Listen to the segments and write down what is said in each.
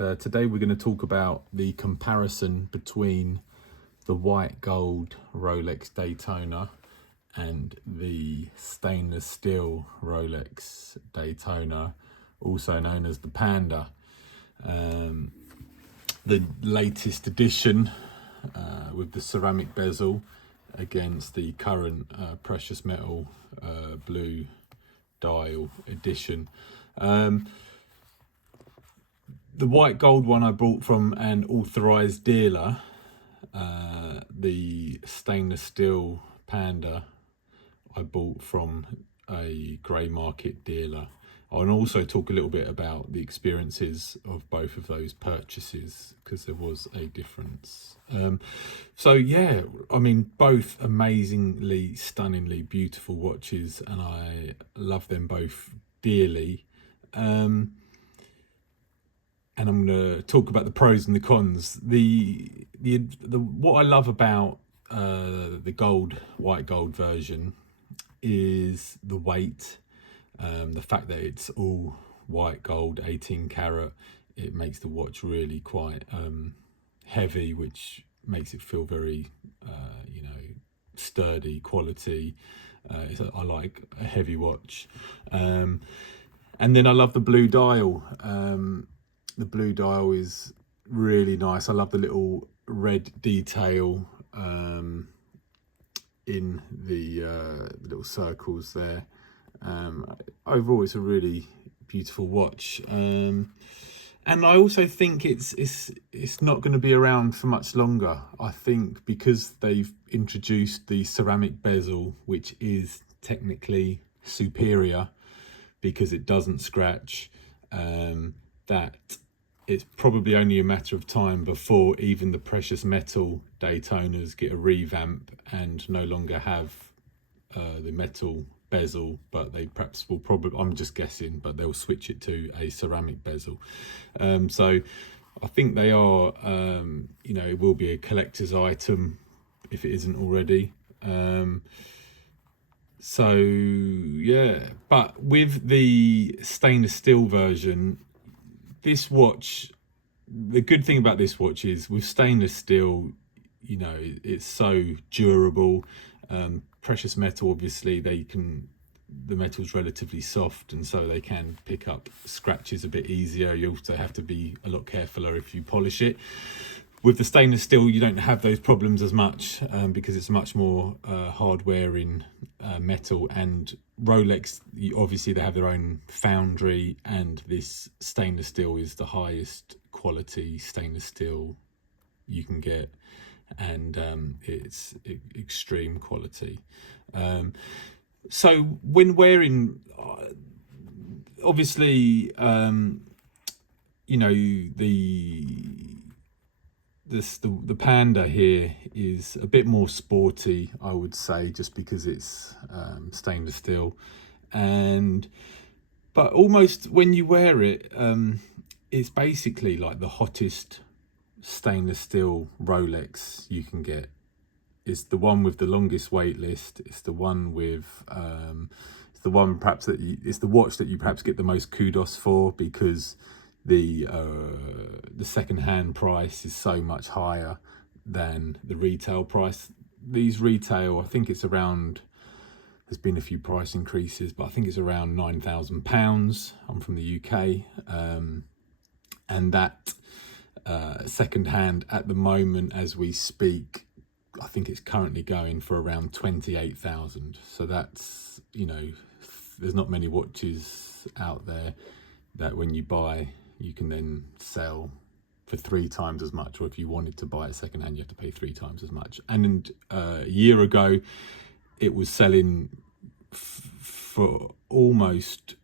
and today we're going to talk about the comparison between the white gold Rolex Daytona and the stainless steel Rolex Daytona, also known as the Panda, the latest edition with the ceramic bezel against the current precious metal blue dial edition. The white gold one I bought from an authorized dealer. The stainless steel Panda I bought from a grey market dealer. I'll also talk a little bit about the experiences of both of those purchases, because there was a difference. So yeah, I mean, both amazingly, stunningly beautiful watches, and I love them both dearly. And I'm going to talk about the pros and the cons. The what I love about the white gold version is the weight, the fact that it's all white gold, 18 karat. It makes the watch really quite heavy, which makes it feel very sturdy, quality. I like a heavy watch. And then I love the blue dial. The blue dial is really nice. I love the little red detail in the little circles there. Overall, it's a really beautiful watch. And I also think it's not going to be around for much longer. I think because they've introduced the ceramic bezel, which is technically superior because it doesn't scratch, that it's probably only a matter of time before even the precious metal Daytonas get a revamp and no longer have the metal bezel, but they perhaps will probably, I'm just guessing, but they'll switch it to a ceramic bezel. So I think they are, it will be a collector's item if it isn't already. So yeah, but with the stainless steel version, this watch, the good thing about this watch is with stainless steel, it's so durable. Precious metal, obviously, the metal's relatively soft, and so they can pick up scratches a bit easier. You also have to be a lot carefuler if you polish it. With the stainless steel, you don't have those problems as much because it's much more hard-wearing metal. And Rolex, obviously, they have their own foundry, and this stainless steel is the highest quality stainless steel you can get, and it's extreme quality. So when wearing, obviously, the Panda here is a bit more sporty, I would say, just because it's stainless steel, but almost when you wear it, it's basically like the hottest stainless steel Rolex you can get. It's the one with the longest wait list. It's the one with it's the one perhaps that it's the watch that you perhaps get the most kudos for, because the second-hand price is so much higher than the retail price. These retail, I think it's around, there's been a few price increases, but I think it's around £9,000. I'm from the UK, and that second-hand at the moment as we speak, I think it's currently going for around 28,000. So that's, there's not many watches out there that when you buy, you can then sell for 3 times as much, or if you wanted to buy it secondhand, you have to pay 3 times as much. And a year ago, it was selling for almost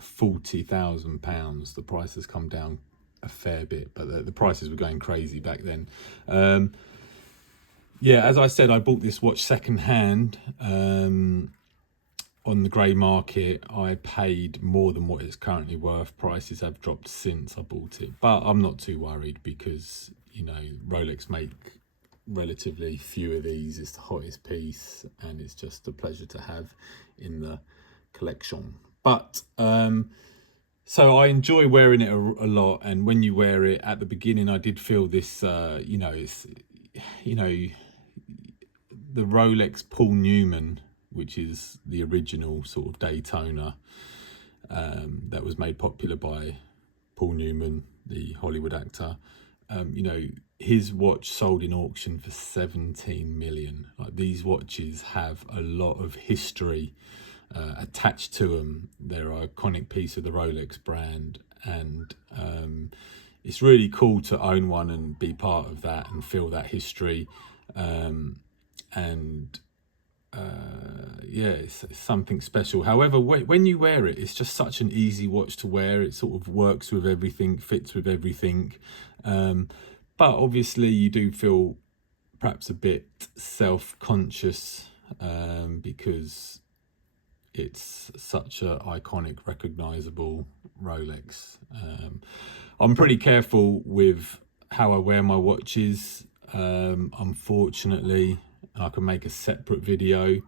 £40,000. The price has come down a fair bit, but the prices were going crazy back then. Yeah, as I said, I bought this watch secondhand on the grey market. I paid more than what it's currently worth. Prices have dropped since I bought it, but I'm not too worried because, Rolex make relatively few of these. It's the hottest piece, and it's just a pleasure to have in the collection. But So I enjoy wearing it a lot, and when you wear it at the beginning, I did feel this, it's, you know, the Rolex Paul Newman, which is the original sort of Daytona, that was made popular by Paul Newman, the Hollywood actor. His watch sold in auction for 17 million. Like, these watches have a lot of history attached to them. They're an iconic piece of the Rolex brand, and it's really cool to own one and be part of that and feel that history. It's something special. However, when you wear it, it's just such an easy watch to wear. It sort of works with everything, fits with everything. But obviously you do feel perhaps a bit self-conscious because it's such a iconic, recognizable Rolex. I'm pretty careful with how I wear my watches. Unfortunately, I can make a separate video.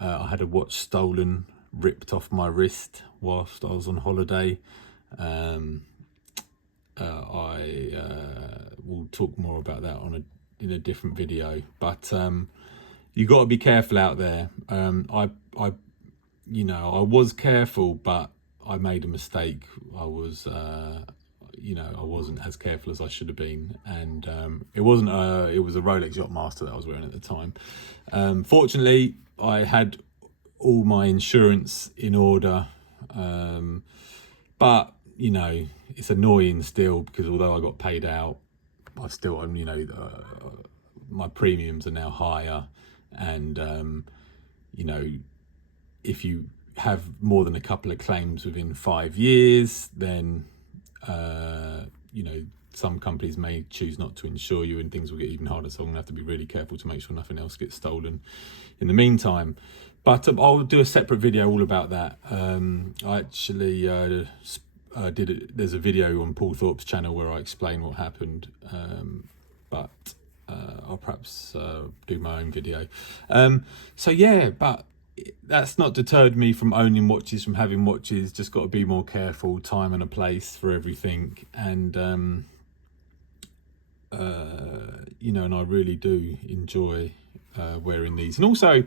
I had a watch stolen, ripped off my wrist whilst I was on holiday. I will talk more about that in a different video. But you got to be careful out there. I was careful, but I made a mistake. I wasn't as careful as I should have been, and it was a Rolex Yachtmaster that I was wearing at the time. Fortunately, I had all my insurance in order, but it's annoying still, because although I got paid out, I still, my premiums are now higher, and if you have more than a couple of claims within 5 years, then some companies may choose not to insure you, and things will get even harder. So I'm gonna have to be really careful to make sure nothing else gets stolen in the meantime. But I'll do a separate video all about that. I actually there's a video on Paul Thorpe's channel where I explain what happened, but I'll perhaps do my own video. But that's not deterred me from owning watches, from having watches. Just got to be more careful, time and a place for everything. And and I really do enjoy wearing these. And also,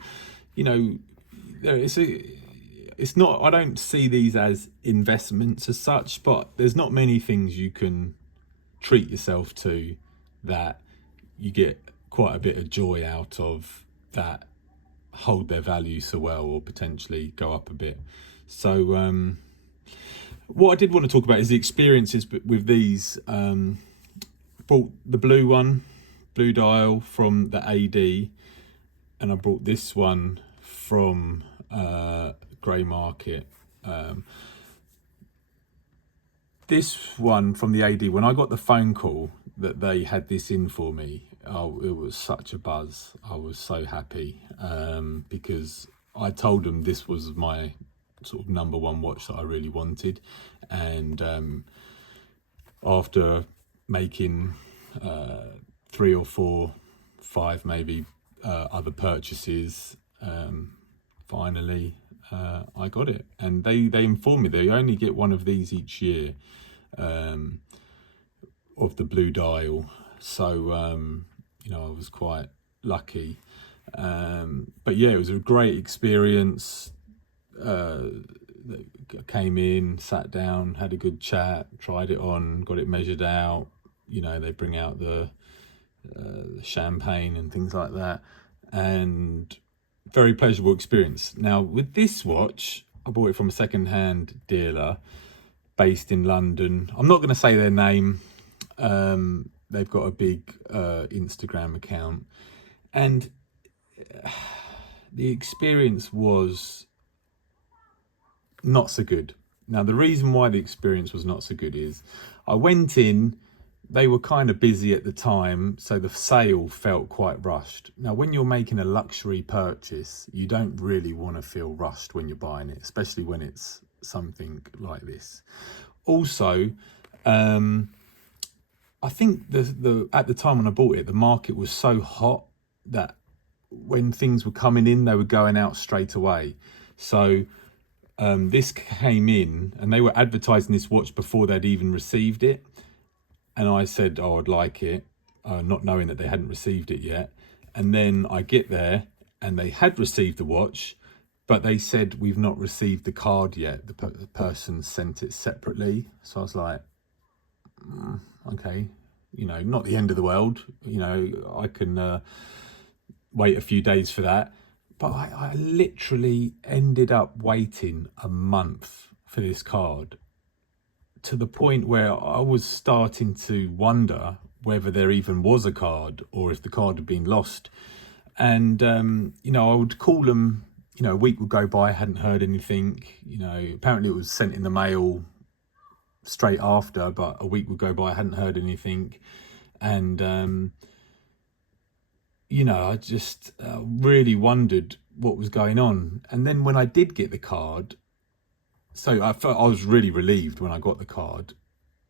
it's not, I don't see these as investments as such, but there's not many things you can treat yourself to that you get quite a bit of joy out of, that hold their value so well, or potentially go up a bit. So what I did want to talk about is the experiences with these. Bought the blue dial from the AD, and I bought this one from Grey Market. This one from the AD, when I got the phone call that they had this in for me, it was such a buzz. I was so happy because I told them this was my sort of number one watch that I really wanted, and after making 3 or 4, 5 maybe other purchases, finally I got it. And they informed me they only get one of these each year, of the blue dial. So I was quite lucky. But yeah, it was a great experience. Came in, sat down, had a good chat, tried it on, got it measured out. They bring out the champagne and things like that, and very pleasurable experience. Now with this watch, I bought it from a second-hand dealer based in London. I'm not going to say their name. They've got a big Instagram account, and the experience was not so good. Now the reason why the experience was not so good is I went in, they were kind of busy at the time, so the sale felt quite rushed. Now when you're making a luxury purchase, you don't really want to feel rushed when you're buying it, especially when it's something like this. Also, I think the at the time when I bought it, the market was so hot that when things were coming in, they were going out straight away. So this came in and they were advertising this watch before they'd even received it. And I said, oh, I'd like it, not knowing that they hadn't received it yet. And then I get there and they had received the watch, but they said, we've not received the card yet. The person sent it separately. So I was like, okay, you know, not the end of the world. You know, I can wait a few days for that. But I literally ended up waiting a month for this card, to the point where I was starting to wonder whether there even was a card or if the card had been lost. And, you know, I would call them, you know, a week would go by, I hadn't heard anything. You know, apparently it was sent in the mail straight after, but a week would go by, I hadn't heard anything. And, you know, I just really wondered what was going on. And then when I did get the card, so I was really relieved when I got the card,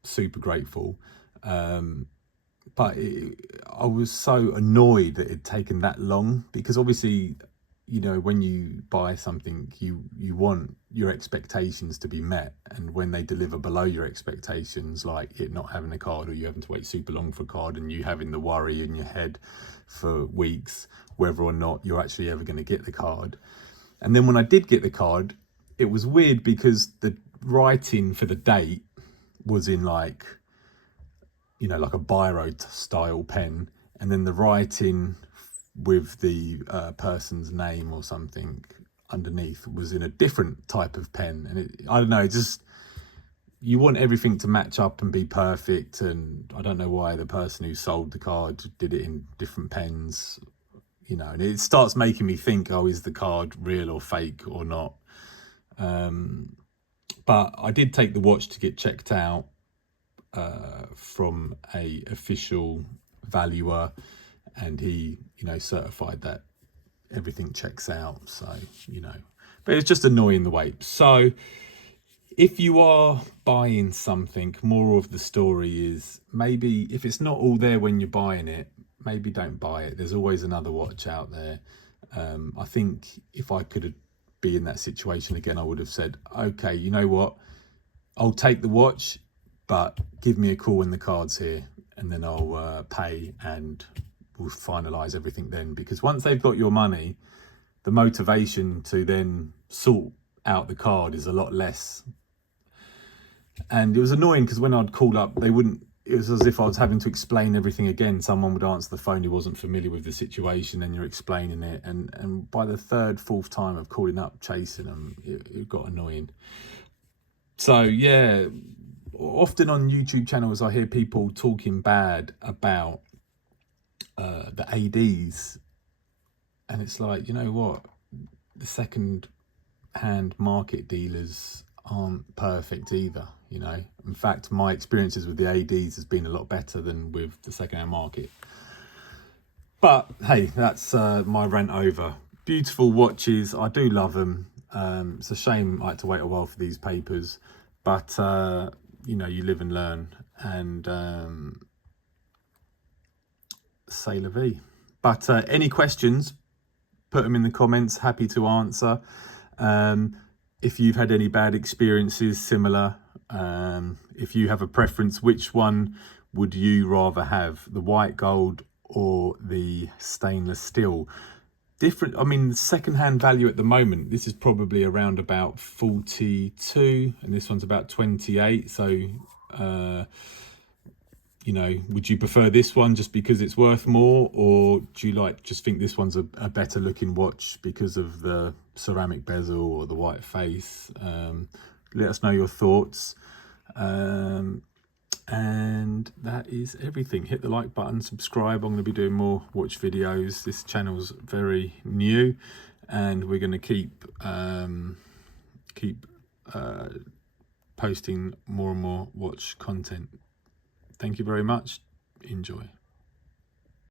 super grateful. But I was so annoyed that it'd taken that long, because obviously, you know, when you buy something, you want your expectations to be met. And when they deliver below your expectations, like it not having a card, or you having to wait super long for a card, and you having the worry in your head for weeks whether or not you're actually ever going to get the card. And then when I did get the card, it was weird because the writing for the date was in like, you know, like a biro style pen, and then the writing with the person's name or something underneath was in a different type of pen. And I don't know, just, you want everything to match up and be perfect. And I don't know why the person who sold the card did it in different pens, you know, and it starts making me think, oh, is the card real or fake or not? But I did take the watch to get checked out from a official valuer, and he, you know, certified that everything checks out. So, you know, but it's just annoying the wait. So if you are buying something, moral of the story is, maybe if it's not all there when you're buying it, maybe don't buy it. There's always another watch out there. I think if I could be in that situation again, I would have said, okay, you know what, I'll take the watch, but give me a call when the card's here, and then I'll pay, and we'll finalise everything then. Because once they've got your money, the motivation to then sort out the card is a lot less. And it was annoying because when I'd call up, they wouldn't, it was as if I was having to explain everything again. Someone would answer the phone who wasn't familiar with the situation, and you're explaining it. And by the third, fourth time of calling up, chasing them, it got annoying. So yeah, often on YouTube channels, I hear people talking bad about the ADs. And it's like, you know what? The second hand market dealers aren't perfect either, you know. In fact, my experiences with the ADs has been a lot better than with the second hand market. But hey, that's my rant over. Beautiful watches, I do love them. It's a shame I had to wait a while for these papers, but you know, you live and learn. And c'est la vie. But any questions, put them in the comments, happy to answer. If you've had any bad experiences similar, if you have a preference, which one would you rather have, the white gold or the stainless steel? Different, I mean, second-hand value at the moment, this is probably around about 42 and this one's about 28. So you know, would you prefer this one just because it's worth more, or do you just think this one's a better looking watch because of the ceramic bezel or the white face? Let us know your thoughts. And that is everything. Hit the like button, subscribe. I'm going to be doing more watch videos. This channel's very new, and we're going to keep posting more and more watch content. Thank you very much. Enjoy.